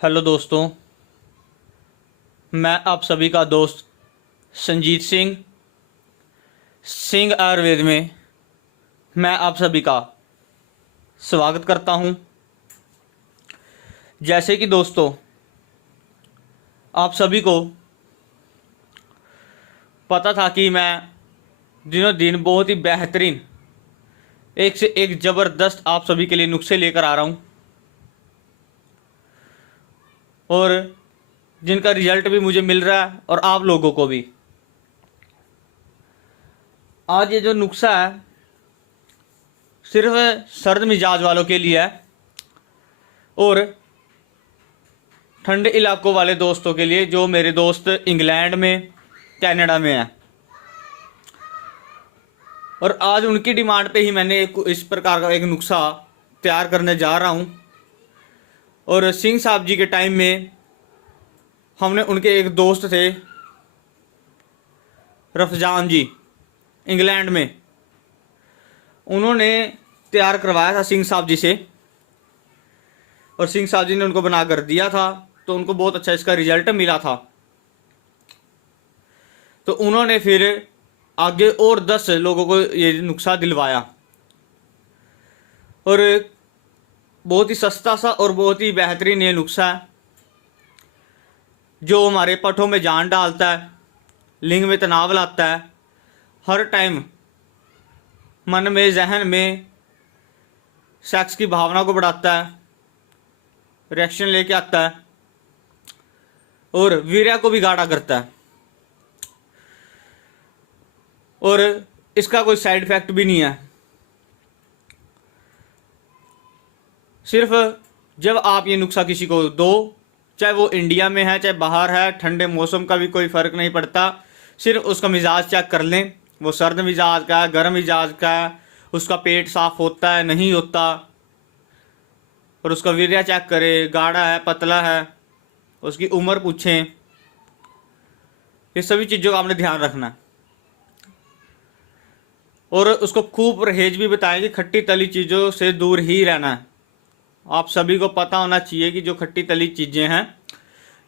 Hello दोस्तों, मैं आप सभी का दोस्त संजीत सिंह सिंह आयुर्वेद में मैं आप सभी का स्वागत करता हूं। जैसे कि दोस्तों आप सभी को पता था कि मैं दिनों दिन बहुत ही बेहतरीन एक से एक ज़बरदस्त आप सभी के लिए नुस्खे लेकर आ रहा हूं और जिनका रिजल्ट भी मुझे मिल रहा है और आप लोगों को भी। आज ये जो नुस्खा है सिर्फ सर्द मिजाज वालों के लिए है और ठंडे इलाकों वाले दोस्तों के लिए जो मेरे दोस्त इंग्लैंड में कनाडा में हैं। और आज उनकी डिमांड पे ही मैंने इस प्रकार का एक नुस्खा तैयार करने जा रहा हूं। और सिंह साहब जी के टाइम में हमने उनके एक दोस्त थे रफजान जी इंग्लैंड में, उन्होंने तैयार करवाया था सिंह साहब जी से और सिंह साहब जी ने उनको बना कर दिया था, तो उनको बहुत अच्छा इसका रिजल्ट मिला था। तो उन्होंने फिर आगे और 10 लोगों को ये नुस्खा दिलवाया और बहुत ही सस्ता सा और बहुत ही बेहतरीन ये नुस्खा है जो हमारे पठों में जान डालता है, लिंग में तनाव लाता है, हर टाइम मन में जहन में सेक्स की भावना को बढ़ाता है, रिएक्शन लेके आता है और वीर्य को भी गाढ़ा करता है। और इसका कोई साइड इफेक्ट भी नहीं है। सिर्फ जब आप ये नुस्खा किसी को दो, चाहे वो इंडिया में है चाहे बाहर है, ठंडे मौसम का भी कोई फ़र्क नहीं पड़ता, सिर्फ उसका मिजाज चेक कर लें, वो सर्द मिजाज का है गर्म मिजाज का है, उसका पेट साफ होता है नहीं होता, और उसका वीर्य चेक करें, गाढ़ा है पतला है, उसकी उम्र पूछें। ये सभी चीज़ों का आपने ध्यान रखना है और उसको खूब परहेज भी बताएं कि खट्टी तली चीज़ों से दूर ही रहना है। आप सभी को पता होना चाहिए कि जो खट्टी तली चीज़ें हैं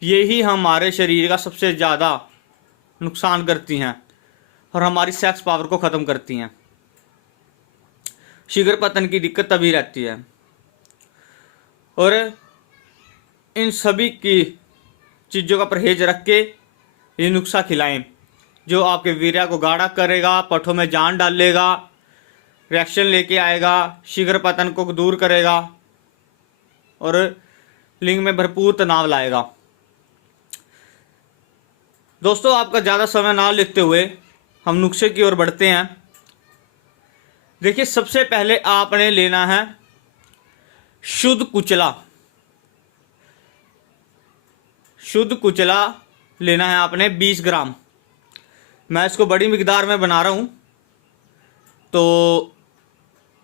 ये ही हमारे शरीर का सबसे ज़्यादा नुकसान करती हैं और हमारी सेक्स पावर को ख़त्म करती हैं। शीघ्र पतन की दिक्कत तभी रहती है। और इन सभी की चीज़ों का परहेज रख के ये नुस्खा खिलाएं जो आपके वीर्य को गाढ़ा करेगा, पठों में जान डालेगा, रिएक्शन लेके आएगा, शीघ्र पतन को दूर करेगा और लिंग में भरपूर तनाव लाएगा। दोस्तों आपका ज़्यादा समय ना लेते हुए हम नुस्खे की ओर बढ़ते हैं। देखिए, सबसे पहले आपने लेना है शुद्ध कुचला। शुद्ध कुचला लेना है आपने 20 ग्राम। मैं इसको बड़ी मिकदार में बना रहा हूँ, तो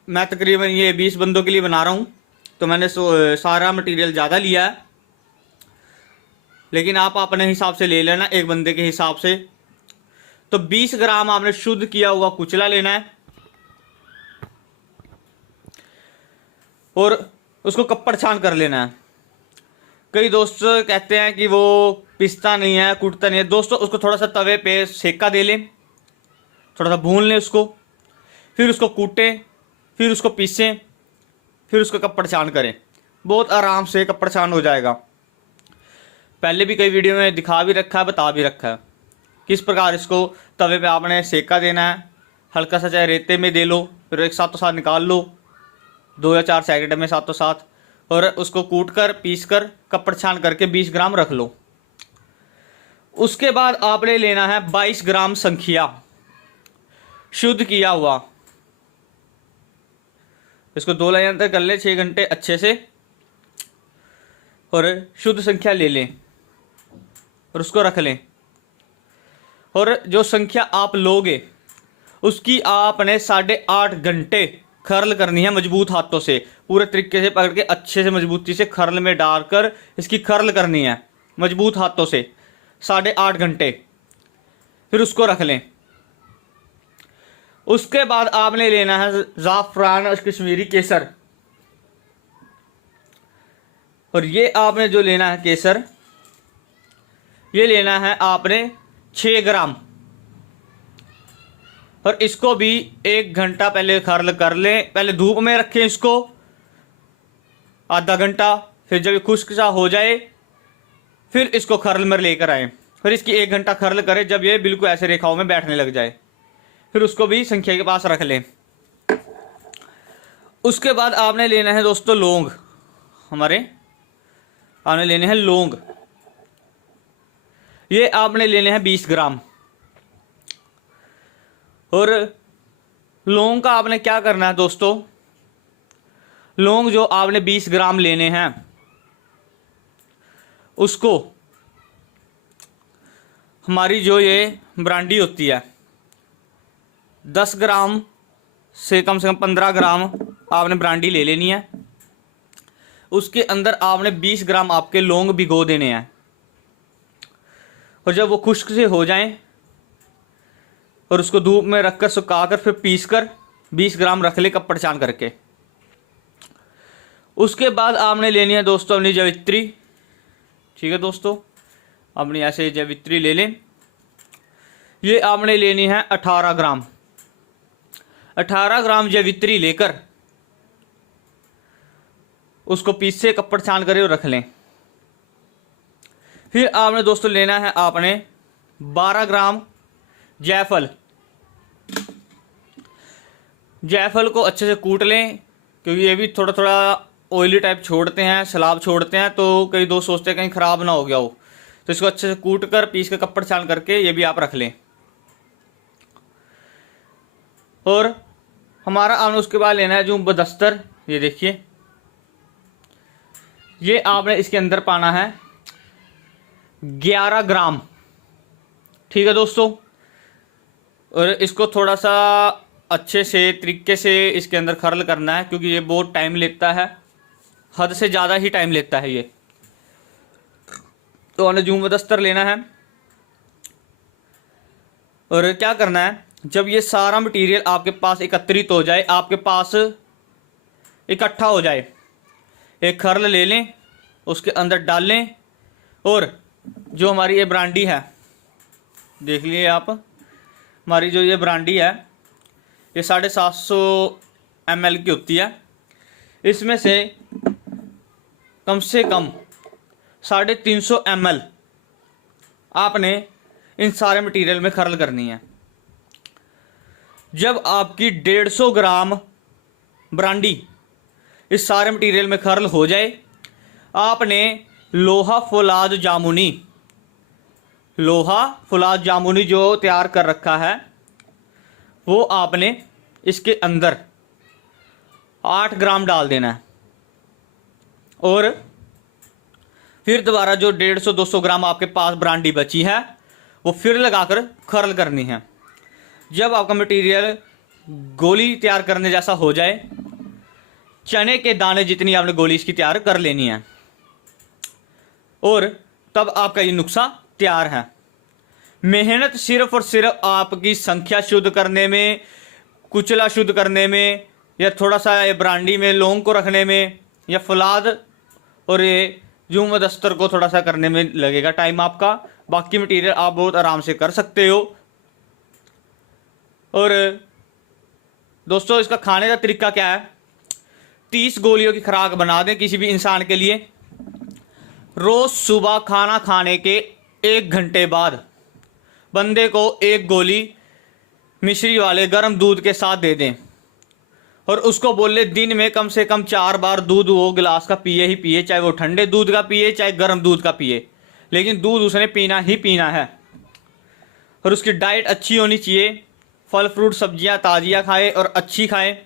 मैं तकरीबन ये 20 बंदों के लिए बना रहा हूँ, तो मैंने सारा मटेरियल ज़्यादा लिया है, लेकिन आप अपने हिसाब से ले लेना एक बंदे के हिसाब से। तो 20 ग्राम आपने शुद्ध किया हुआ कुचला लेना है और उसको कपड़ छान कर लेना है। कई दोस्त कहते हैं कि वो पिसता नहीं है, कूटता नहीं है। दोस्तों उसको थोड़ा सा तवे पे सेका दे लें, थोड़ा सा भून लें उसको, फिर उसको कूटें, फिर उसको पीसें, फिर उसको कपड़ छान करें। बहुत आराम से कपड़ छान हो जाएगा। पहले भी कई वीडियो में दिखा भी रखा है, बता भी रखा है किस प्रकार इसको तवे पे आपने सेका देना है। हल्का सा चाहे रेते में दे लो, फिर एक साथों साथ निकाल लो 2 या 4 सेकंड में साथों साथ, और उसको कूट कर पीस कर कपड़ छान करके 20 ग्राम रख लो। उसके बाद आपने लेना है 22 ग्राम संखिया शुद्ध किया हुआ। इसको 2 लाइन तक कर लें 6 घंटे अच्छे से, और शुद्ध संख्या ले लें और उसको रख लें। और जो संख्या आप लोगे उसकी आपने 8.5 घंटे खर्ल करनी है मजबूत हाथों से, पूरे तरीके से पकड़ के अच्छे से मजबूती से खर्ल में डालकर इसकी खर्ल करनी है मजबूत हाथों से 8.5 घंटे, फिर उसको रख लें। उसके बाद आपने लेना है ज़ाफ़रान और कश्मीरी केसर, और ये आपने जो लेना है केसर, ये लेना है आपने 6 ग्राम। और इसको भी 1 घंटा पहले खर्ल कर लें, पहले धूप में रखें इसको आधा घंटा, फिर जब ये खुश्क सा हो जाए फिर इसको खर्ल में लेकर आए, फिर इसकी 1 घंटा खर्ल करें, जब ये बिल्कुल ऐसे रेखाओं में बैठने लग जाए फिर उसको भी संख्या के पास रख लें। उसके बाद आपने लेना है दोस्तों लौंग, आपने लेने हैं लौंग। ये आपने लेने हैं 20 ग्राम। और लौंग का आपने क्या करना है दोस्तों, लौंग जो आपने 20 ग्राम लेने हैं उसको हमारी जो ये ब्रांडी होती है 10 ग्राम से कम 15 ग्राम आपने ब्रांडी ले लेनी है। उसके अंदर आपने 20 ग्राम आपके लौंग भिगो देने हैं। और जब वो खुश्क से हो जाएं और उसको धूप में रखकर सुखाकर फिर पीसकर 20 ग्राम रख ले कपड़ छान करके। उसके बाद आपने लेनी है दोस्तों अपनी जवित्री। ठीक है दोस्तों, अपनी ऐसे जवित्री ले लें। ये आपने लेनी है 18 ग्राम। 18 ग्राम जवित्री लेकर उसको पीसे कपड़ छान कर रख लें। फिर आपने दोस्तों लेना है आपने 12 ग्राम जायफल। जायफल को अच्छे से कूट लें, क्योंकि ये भी थोड़ा थोड़ा ऑयली टाइप छोड़ते हैं, सलाब छोड़ते हैं, तो कई दोस्त सोचते हैं कहीं ख़राब ना हो गया हो, तो इसको अच्छे से कूट कर पीस कर कपड़ छान करके ये भी आप रख लें। और हमारा आपने उसके बाद लेना है जो बदस्तर। ये देखिए, ये आपने इसके अंदर पाना है 11 ग्राम। ठीक है दोस्तों, और इसको थोड़ा सा अच्छे से तरीके से इसके अंदर खर्ल करना है, क्योंकि ये बहुत टाइम लेता है, हद से ज़्यादा ही टाइम लेता है ये। तो हमने जूम बदस्तर लेना है। और क्या करना है, जब ये सारा मटेरियल आपके पास एकत्रित हो जाए, आपके पास इकट्ठा हो जाए, एक खर्ल ले लें, उसके अंदर डाल लें। और जो हमारी ये ब्रांडी है, देख लिए आप, हमारी जो ये ब्रांडी है ये 750 ml की होती है। इसमें से कम 350 ml आपने इन सारे मटेरियल में खर्ल करनी है। जब आपकी 150 ग्राम ब्रांडी इस सारे मटेरियल में खर्ल हो जाए, आपने लोहा फौलाद जामुनी जो तैयार कर रखा है वो आपने इसके अंदर 8 ग्राम डाल देना है। और फिर दोबारा जो 150-200 ग्राम आपके पास ब्रांडी बची है वो फिर लगाकर खर्ल करनी है। जब आपका मटेरियल गोली तैयार करने जैसा हो जाए, चने के दाने जितनी आपने गोली इसकी तैयार कर लेनी है, और तब आपका ये नुस्खा तैयार है। मेहनत सिर्फ और सिर्फ आपकी संख्या शुद्ध करने में, कुचला शुद्ध करने में, या थोड़ा सा ये ब्रांडी में लौंग को रखने में, या फौलाद और ये जूम दस्तर को थोड़ा सा करने में लगेगा टाइम आपका। बाकी मटेरियल आप बहुत आराम से कर सकते हो। और दोस्तों इसका खाने का तरीका क्या है, 30 गोलियों की खुराक बना दें किसी भी इंसान के लिए। रोज़ सुबह खाना खाने के 1 घंटे बाद बंदे को 1 गोली मिश्री वाले गर्म दूध के साथ दे दें, और उसको बोले दिन में कम से कम 4 बार दूध वो गिलास का पिए ही पिए, चाहे वो ठंडे दूध का पिए चाहे गर्म दूध का पिए, लेकिन दूध उसने पीना ही पीना है। और उसकी डाइट अच्छी होनी चाहिए, फल फ्रूट सब्जियां ताज़ियाँ खाए और अच्छी खाएं।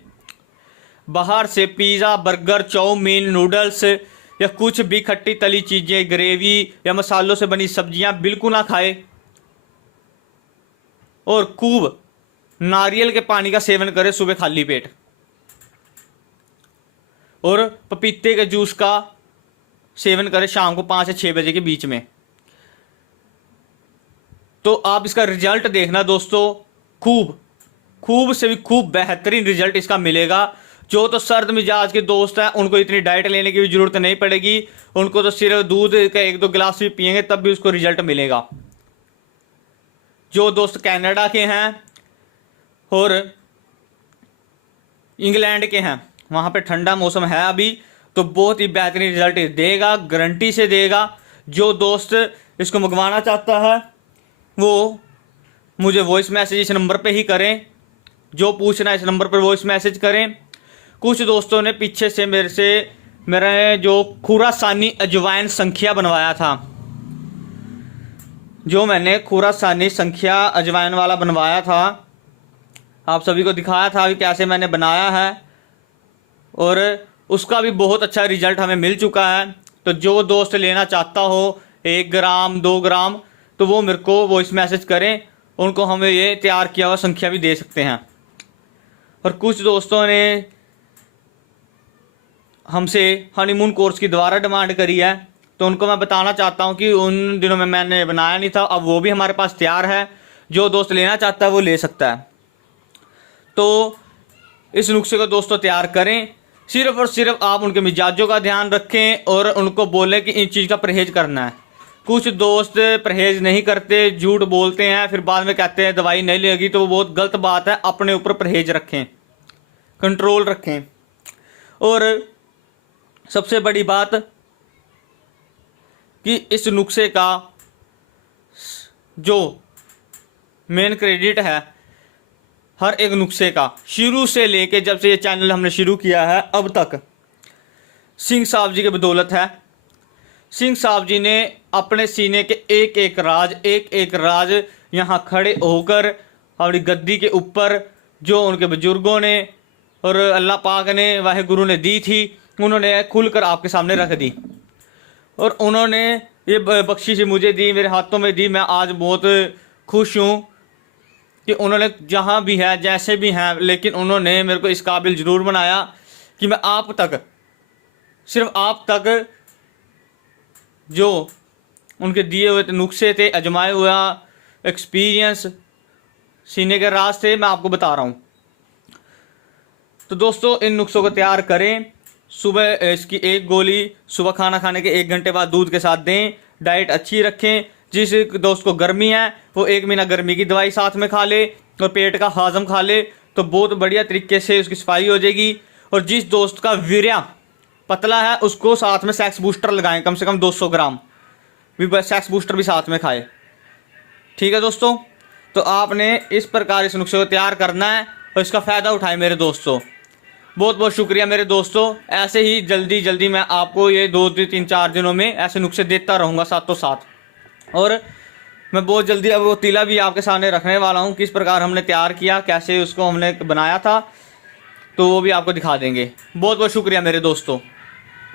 बाहर से पिज़्ज़ा, बर्गर, चाउमीन, नूडल्स या कुछ भी खट्टी तली चीज़ें, ग्रेवी या मसालों से बनी सब्जियां बिल्कुल ना खाए। और खूब नारियल के पानी का सेवन करें सुबह खाली पेट, और पपीते के जूस का सेवन करें शाम को 5 से 6 बजे के बीच में। तो आप इसका रिजल्ट देखना दोस्तों, खूब से भी खूब बेहतरीन रिजल्ट इसका मिलेगा। जो तो सर्द मिजाज के दोस्त हैं उनको इतनी डाइट लेने की भी ज़रूरत नहीं पड़ेगी, उनको तो सिर्फ दूध का 1-2 गिलास भी पिएंगे तब भी उसको रिजल्ट मिलेगा। जो दोस्त कनाडा के हैं और इंग्लैंड के हैं, वहाँ पे ठंडा मौसम है अभी, तो बहुत ही बेहतरीन रिजल्ट देगा, गारंटी से देगा। जो दोस्त इसको मंगवाना चाहता है वो मुझे वॉइस मैसेज इस नंबर पे ही करें, जो पूछना है इस नंबर पर वॉइस मैसेज करें। कुछ दोस्तों ने पीछे से मेरे जो खुरासानी अजवाइन संख्या बनवाया था, जो मैंने खुरासानी संख्या अजवाइन वाला बनवाया था, आप सभी को दिखाया था कि कैसे मैंने बनाया है, और उसका भी बहुत अच्छा रिजल्ट हमें मिल चुका है। तो जो दोस्त लेना चाहता हो 1 ग्राम 2 ग्राम, तो वो मेरे को वॉइस मैसेज करें, उनको हमें ये तैयार किया हुआ संख्या भी दे सकते हैं। और कुछ दोस्तों ने हमसे हनीमून कोर्स की दोबारा डिमांड करी है, तो उनको मैं बताना चाहता हूँ कि उन दिनों में मैंने बनाया नहीं था, अब वो भी हमारे पास तैयार है। जो दोस्त लेना चाहता है वो ले सकता है। तो इस नुस्खे को दोस्तों तैयार करें, सिर्फ और सिर्फ आप उनके मिजाजों का ध्यान रखें और उनको बोलें कि इन चीज़ का परहेज करना है। कुछ दोस्त परहेज नहीं करते, झूठ बोलते हैं, फिर बाद में कहते हैं दवाई नहीं लगेगी, तो वो बहुत गलत बात है। अपने ऊपर परहेज रखें, कंट्रोल रखें। और सबसे बड़ी बात कि इस नुस्खे का जो मेन क्रेडिट है हर एक नुस्खे का, शुरू से लेके जब से ये चैनल हमने शुरू किया है अब तक, सिंह साहब जी की बदौलत है। सिंह साहब जी ने अपने सीने के एक एक राज यहाँ खड़े होकर अपनी गद्दी के ऊपर जो उनके बुजुर्गों ने और अल्लाह पाक ने वाहे गुरु ने दी थी, उन्होंने खुलकर आपके सामने रख दी। और उन्होंने ये बख्शिश मुझे दी, मेरे हाथों में दी। मैं आज बहुत खुश हूँ कि उन्होंने जहाँ भी है, जैसे भी हैं, लेकिन उन्होंने मेरे को इस काबिल ज़रूर बनाया कि मैं आप तक, सिर्फ आप तक जो उनके दिए हुए नुस्खे थे, आजमाए हुआ एक्सपीरियंस, सीने के राज थे, मैं आपको बता रहा हूँ। तो दोस्तों इन नुस्खों को तैयार करें। सुबह इसकी 1 गोली सुबह खाना खाने के 1 घंटे बाद दूध के साथ दें। डाइट अच्छी रखें। जिस दोस्त को गर्मी है वो 1 महीना गर्मी की दवाई साथ में खा ले और पेट का हाजम खा ले, तो बहुत बढ़िया तरीके से उसकी सफाई हो जाएगी। और जिस दोस्त का वीर्य पतला है उसको साथ में सेक्स बूस्टर लगाएं, कम से कम 200 ग्राम भी सेक्स बूस्टर भी साथ में खाए। ठीक है दोस्तों, तो आपने इस प्रकार इस नुस्खे को तैयार करना है और इसका फ़ायदा उठाएं मेरे दोस्तों। बहुत बहुत शुक्रिया मेरे दोस्तों। ऐसे ही जल्दी मैं आपको ये 2-3-4 दिनों में ऐसे नुस्खे देता रहूँगा साथों साथ। और मैं बहुत जल्दी अब वो तीला भी आपके सामने रखने वाला हूँ, किस प्रकार हमने तैयार किया, कैसे उसको हमने बनाया था, तो वो भी आपको दिखा देंगे। बहुत बहुत शुक्रिया मेरे दोस्तों।